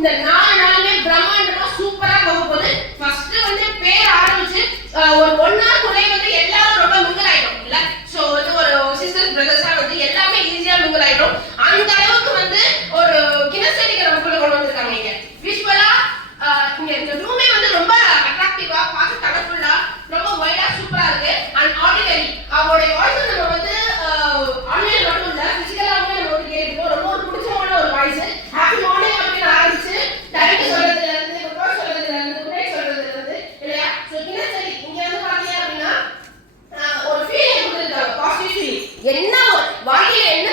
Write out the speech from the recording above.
இந்த 4 நாளுமே பிரம்மாண்டமா சூப்பரா போக போகுது. ஃபர்ஸ்ட் வந்து பேர் ஆரம்பிச்சு ஒரு 1 நாள் குள்ளே வந்து எல்லாரும் ரொம்ப மிங்கிள் ஆயிடும் இல்ல. சோ வந்து ஒரு சிஸ்டர்ஸ் பிரதர்ஸா வந்து எல்லாமே ஈஸியா மிங்கிள் ஆயிடும். அந்த அளவுக்கு வந்து ஒரு கினஸ்தெட்டிக் நமக்குள்ள கொண்டு வந்திருக்காங்க. இங்க விஷுவலா இந்த ரூமே வந்து ரொம்ப அட்ராக்டிவா, பார்க்க கலர்ஃபுல்லா, ரொம்ப வைடா சூப்பரா இருக்கு. அண்ட் ஆடிட்டரி அவரோட வாய்ஸ் நம்ம வந்து ஆன்லைன்ல மட்டும் இல்ல பிசிக்கலாவே நம்ம வந்து கேட்கிறோம். ரொம்ப ஒரு பிடிச்சமான ஒரு வாய்ஸ். ஹாப்பி மார்னிங் அப்படின்னு ஆரம்பிச்சு டைம் சொல்றதுல இருந்து குட் சொல்றதுல இருந்து குட் சொல்றதுல இருந்து இல்லையா. சோ கினஸ்தெட்டிக் இங்க வந்து பாத்தீங்க அப்படின்னா ஒரு ஃபீலிங் கொடுத்திருக்காங்க, பாசிட்டிவ் ஃபீலிங். என்ன ஒரு வாழ்க்கையில என்ன